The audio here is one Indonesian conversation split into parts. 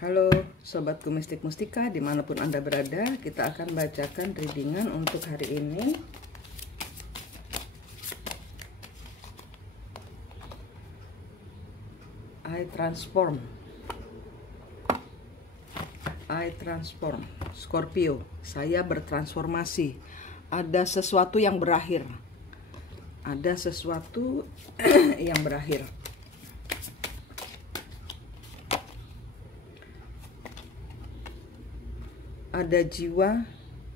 Halo Sobatku Mistik Mustika, dimanapun Anda berada, kita akan bacakan readingan untuk hari ini. I transform. Scorpio, saya bertransformasi. Ada sesuatu yang berakhir. Ada sesuatu yang berakhir. Ada jiwa,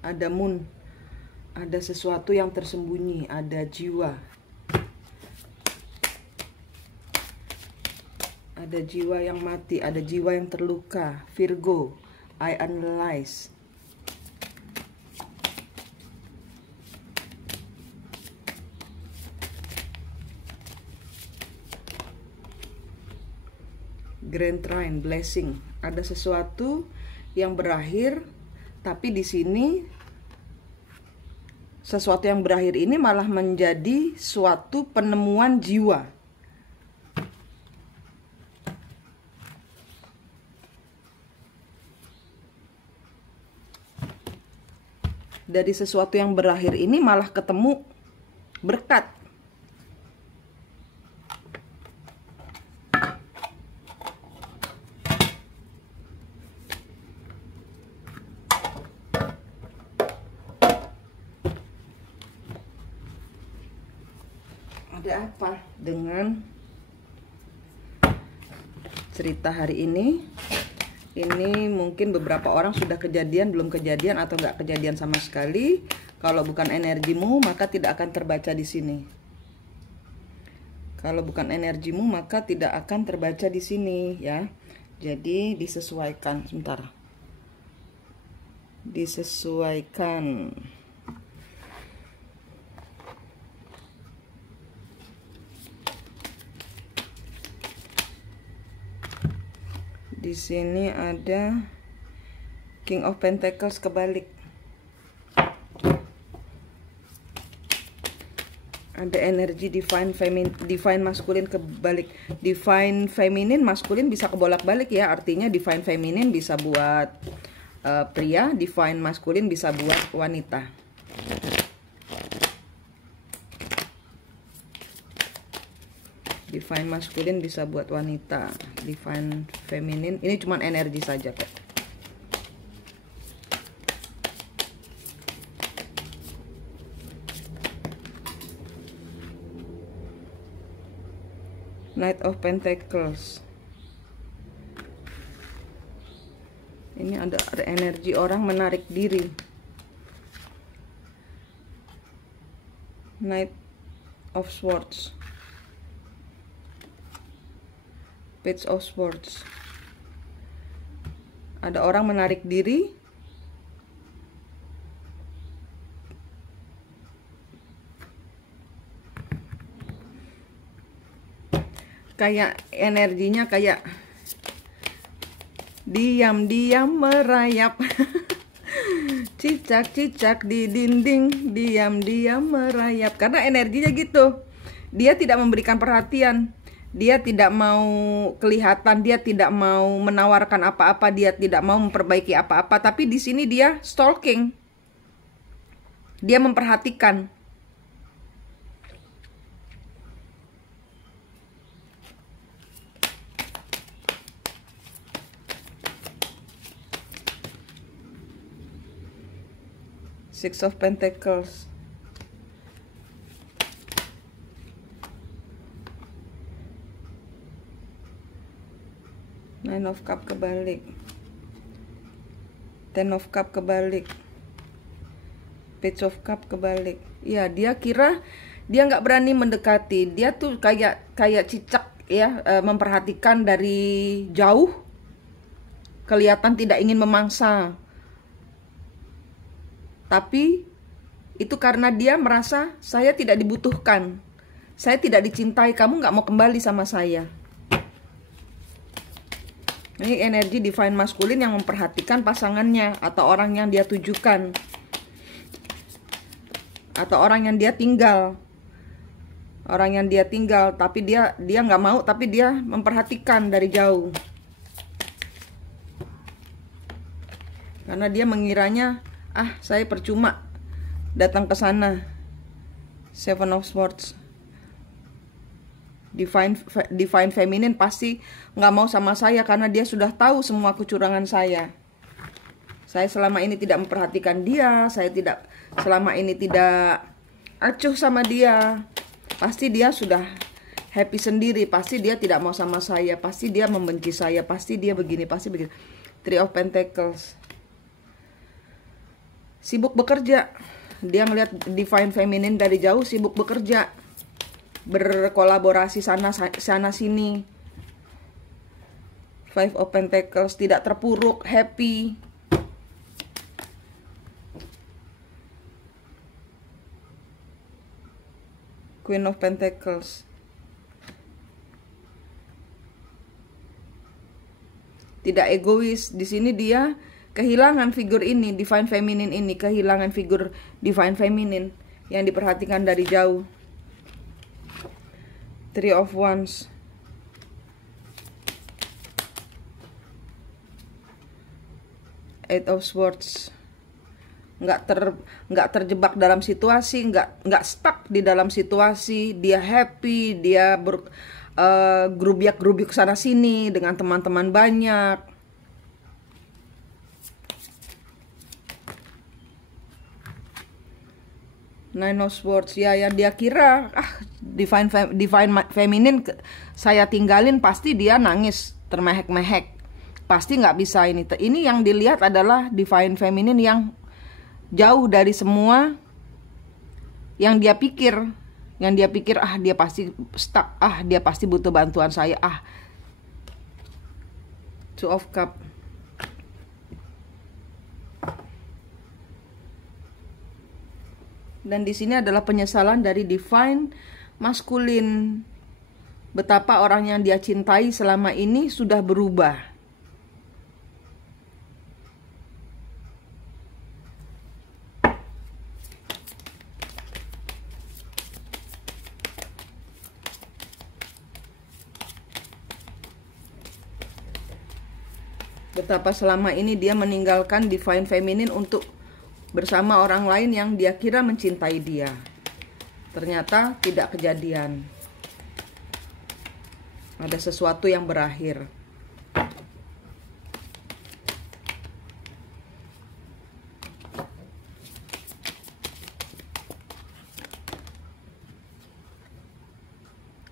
ada moon, ada sesuatu yang tersembunyi, ada jiwa. Ada jiwa yang mati, ada jiwa yang terluka. Virgo, I analyze. Grand Trine, blessing. Ada sesuatu yang berakhir, tapi di sini sesuatu yang berakhir ini malah menjadi suatu penemuan jiwa. Dari sesuatu yang berakhir ini malah ketemu berkat. Ada apa dengan cerita hari ini? Ini mungkin beberapa orang sudah kejadian, belum kejadian, atau nggak kejadian sama sekali. Kalau bukan energimu, maka tidak akan terbaca di sini. Kalau bukan energimu, maka tidak akan terbaca di sini, ya. Jadi disesuaikan, sebentar. Disesuaikan. Di sini ada King of Pentacles kebalik. Ada energi divine maskulin kebalik. Divine feminine maskulin bisa kebolak-balik ya. Artinya divine feminine bisa buat pria, divine maskulin bisa buat wanita. Divine maskulin bisa buat wanita, divine feminin ini cuman energi saja kok. Knight of Pentacles. Ini ada energi orang menarik diri. Knight of Swords. Page of Swords. Ada orang menarik diri. Kayak energinya kayak diam-diam merayap. Cicak-cicak di dinding, diam-diam merayap. Karena energinya gitu. Dia tidak memberikan perhatian. Dia tidak mau kelihatan, dia tidak mau menawarkan apa-apa, dia tidak mau memperbaiki apa-apa, tapi di sini dia stalking. Dia memperhatikan. Six of Pentacles. Nine of Cup kebalik. Ten of Cup kebalik. Page of Cup kebalik. Ya, dia kira dia nggak berani mendekati. Dia tuh kayak cicak ya, memperhatikan dari jauh. Kelihatan tidak ingin memangsa. Tapi itu karena dia merasa saya tidak dibutuhkan. Saya tidak dicintai, kamu nggak mau kembali sama saya. Ini energi divine maskulin yang memperhatikan pasangannya atau orang yang dia tujukan atau orang yang dia tinggal. Orang yang dia tinggal tapi dia nggak mau, tapi dia memperhatikan dari jauh. Karena dia mengiranya, saya percuma datang ke sana. Seven of Swords. Divine Feminine pasti nggak mau sama saya karena dia sudah tahu semua kecurangan saya. Saya selama ini tidak memperhatikan dia, saya selama ini tidak acuh sama dia. Pasti dia sudah happy sendiri, pasti dia tidak mau sama saya, pasti dia membenci saya, pasti dia begini, pasti begitu. Three of Pentacles. Sibuk bekerja. Dia ngelihat Divine Feminine dari jauh, sibuk bekerja, berkolaborasi sana sini. Five of Pentacles, tidak terpuruk, happy. Queen of Pentacles. Tidak egois. Di sini dia kehilangan figur ini, Divine Feminine ini, kehilangan figur Divine Feminine yang diperhatikan dari jauh. Three of Wands. Eight of Swords. Nggak terjebak dalam situasi, nggak stuck di dalam situasi. Dia happy, dia gerubyak-gerubik sana sini dengan teman-teman banyak. Nine of Swords, ya yang dia kira Divine Feminine saya tinggalin, pasti dia nangis termehek-mehek, pasti nggak bisa ini. Ini yang dilihat adalah Divine Feminine yang jauh dari semua yang dia pikir. Dia pasti stuck, dia pasti butuh bantuan saya. Two of Cup. Dan di sini adalah penyesalan dari Divine Masculine. Betapa orang yang dia cintai selama ini sudah berubah. Betapa selama ini dia meninggalkan Divine Feminine untuk bersama orang lain yang dia kira mencintai dia. Ternyata tidak kejadian. Ada sesuatu yang berakhir.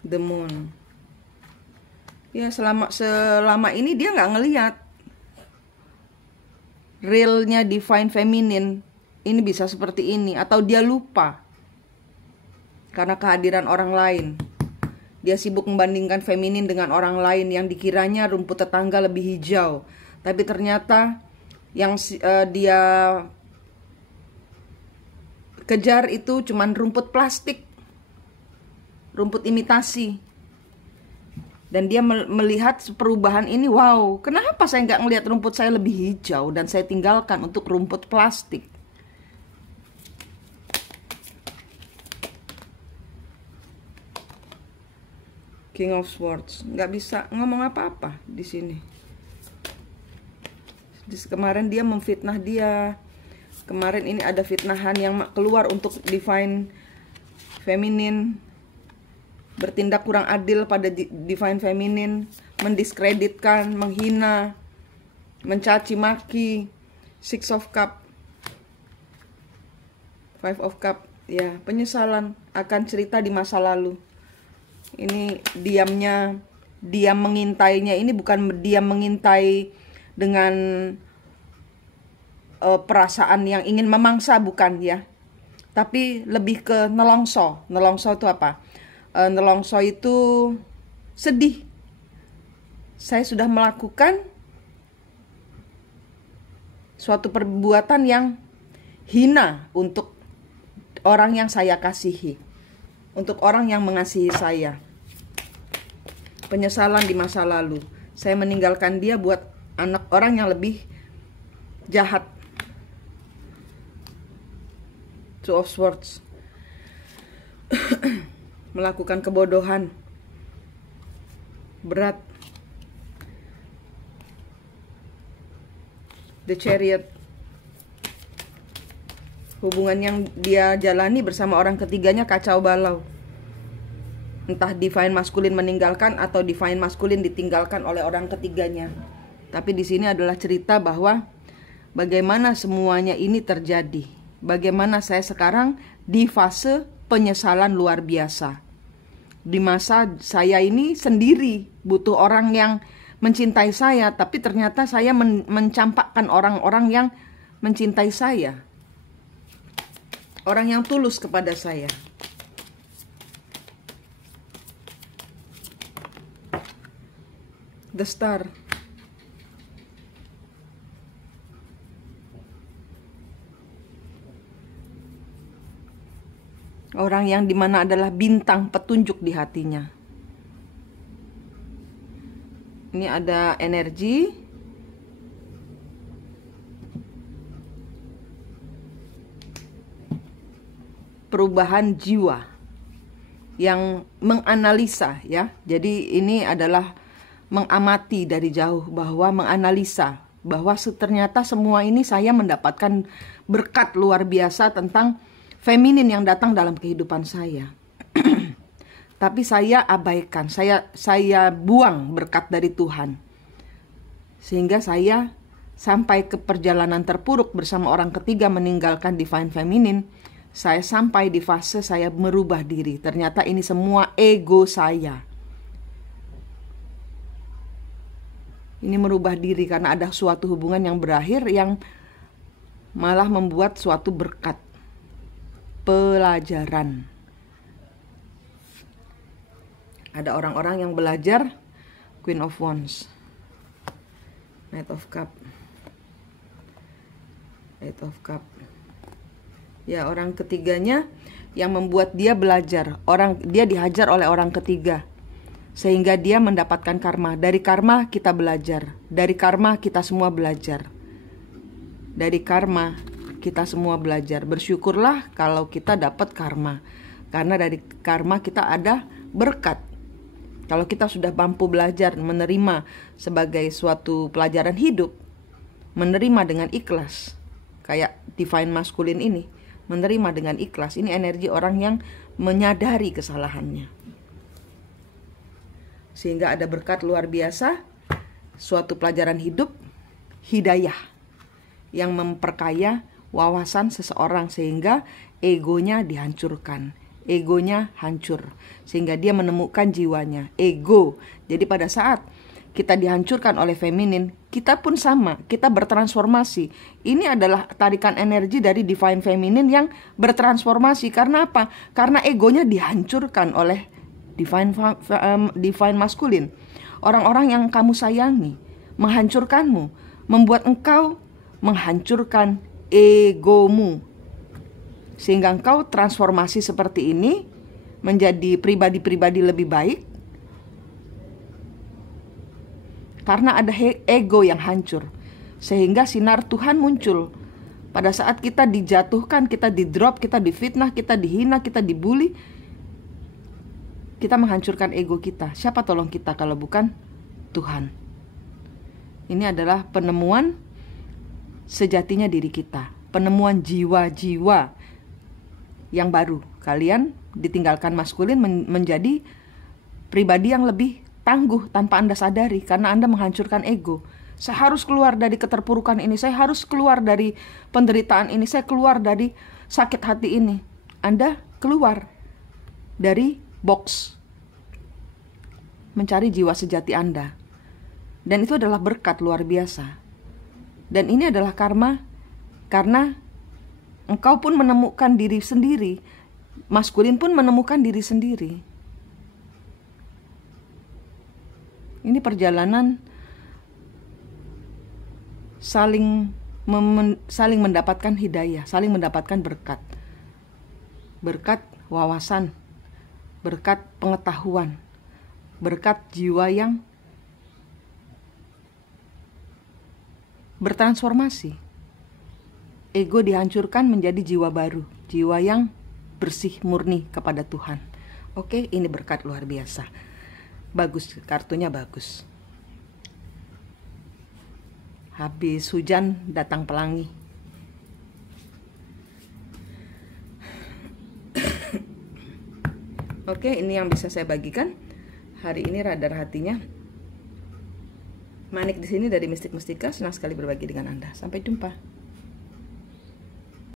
The Moon. Ya, selama ini dia nggak ngelihat realnya Divine Feminine ini bisa seperti ini, atau dia lupa karena kehadiran orang lain. Dia sibuk membandingkan feminin dengan orang lain yang dikiranya rumput tetangga lebih hijau, tapi ternyata yang dia kejar itu cuman rumput plastik, rumput imitasi. Dan dia melihat perubahan ini, wow, kenapa saya nggak ngelihat rumput saya lebih hijau dan saya tinggalkan untuk rumput plastik. King of Swords, nggak bisa ngomong apa-apa di sini. Kemarin dia memfitnah dia. Kemarin ini ada fitnahan yang keluar untuk Divine Feminine. Bertindak kurang adil pada Divine Feminine, mendiskreditkan, menghina, mencaci maki. Six of Cup, Five of Cup, ya penyesalan akan cerita di masa lalu. Ini diam mengintainya ini bukan diam mengintai dengan perasaan yang ingin memangsa, bukan ya, tapi lebih ke nelongso. Nelongso itu apa? Nelongso itu sedih. Saya sudah melakukan suatu perbuatan yang hina untuk orang yang saya kasihi, untuk orang yang mengasihi saya. Penyesalan di masa lalu. Saya meninggalkan dia buat anak orang yang lebih jahat. Two of Swords. Melakukan kebodohan. Berat. The Chariot. Hubungan yang dia jalani bersama orang ketiganya kacau balau. Entah divine maskulin meninggalkan atau divine maskulin ditinggalkan oleh orang ketiganya. Tapi di sini adalah cerita bahwa bagaimana semuanya ini terjadi. Bagaimana saya sekarang di fase penyesalan luar biasa. Di masa saya ini sendiri butuh orang yang mencintai saya, tapi ternyata saya mencampakkan orang-orang yang mencintai saya. Orang yang tulus kepada saya. The Star. Orang yang dimana adalah bintang petunjuk di hatinya. Ini ada energi. Perubahan jiwa yang menganalisa, ya. Jadi ini adalah mengamati dari jauh, bahwa menganalisa bahwa ternyata semua ini saya mendapatkan berkat luar biasa tentang feminin yang datang dalam kehidupan saya. Tapi saya abaikan, saya buang berkat dari Tuhan. Sehingga saya sampai ke perjalanan terpuruk bersama orang ketiga meninggalkan divine feminine. Saya sampai di fase saya merubah diri. Ternyata ini semua ego saya. Ini merubah diri karena ada suatu hubungan yang berakhir yang malah membuat suatu berkat. Pelajaran. Ada orang-orang yang belajar. Queen of Wands. Knight of Cup. Eight of Cup. Ya, orang ketiganya yang membuat dia belajar. Dia dihajar oleh orang ketiga. Sehingga dia mendapatkan karma. Dari karma kita belajar. Dari karma kita semua belajar. Dari karma kita semua belajar. Bersyukurlah kalau kita dapat karma. Karena dari karma kita ada berkat. Kalau kita sudah mampu belajar, menerima sebagai suatu pelajaran hidup, menerima dengan ikhlas, kayak divine maskulin ini, menerima dengan ikhlas. Ini energi orang yang menyadari kesalahannya. Sehingga ada berkat luar biasa, suatu pelajaran hidup, hidayah, yang memperkaya wawasan seseorang sehingga egonya dihancurkan. Egonya hancur. Sehingga dia menemukan jiwanya. Ego. Jadi pada saat kita dihancurkan oleh feminin, kita pun sama, kita bertransformasi. Ini adalah tarikan energi dari divine feminine yang bertransformasi. Karena apa? Karena egonya dihancurkan oleh divine maskulin. Orang-orang yang kamu sayangi menghancurkanmu, membuat engkau menghancurkan egomu. Sehingga engkau transformasi seperti ini menjadi pribadi-pribadi lebih baik. Karena ada ego yang hancur. Sehingga sinar Tuhan muncul. Pada saat kita dijatuhkan, kita di-drop, kita difitnah, kita dihina, kita dibully, kita menghancurkan ego kita. Siapa tolong kita kalau bukan Tuhan? Ini adalah penemuan sejatinya diri kita. Penemuan jiwa-jiwa yang baru. Kalian ditinggalkan maskulin menjadi pribadi yang lebih tangguh tanpa Anda sadari. Karena Anda menghancurkan ego. Saya harus keluar dari keterpurukan ini. Saya harus keluar dari penderitaan ini. Saya keluar dari sakit hati ini. Anda keluar dari box. Mencari jiwa sejati Anda. Dan itu adalah berkat luar biasa. Dan ini adalah karma. Karena engkau pun menemukan diri sendiri. Maskulin pun menemukan diri sendiri. Ini perjalanan saling mendapatkan hidayah, saling mendapatkan berkat. Berkat wawasan, berkat pengetahuan, berkat jiwa yang bertransformasi. Ego dihancurkan menjadi jiwa baru, jiwa yang bersih murni kepada Tuhan. Oke, ini berkat luar biasa. Bagus, kartunya bagus. Habis hujan datang pelangi. Oke, ini yang bisa saya bagikan hari ini. Radar hatinya Manik di sini dari Mistik Mustika, senang sekali berbagi dengan Anda. Sampai jumpa.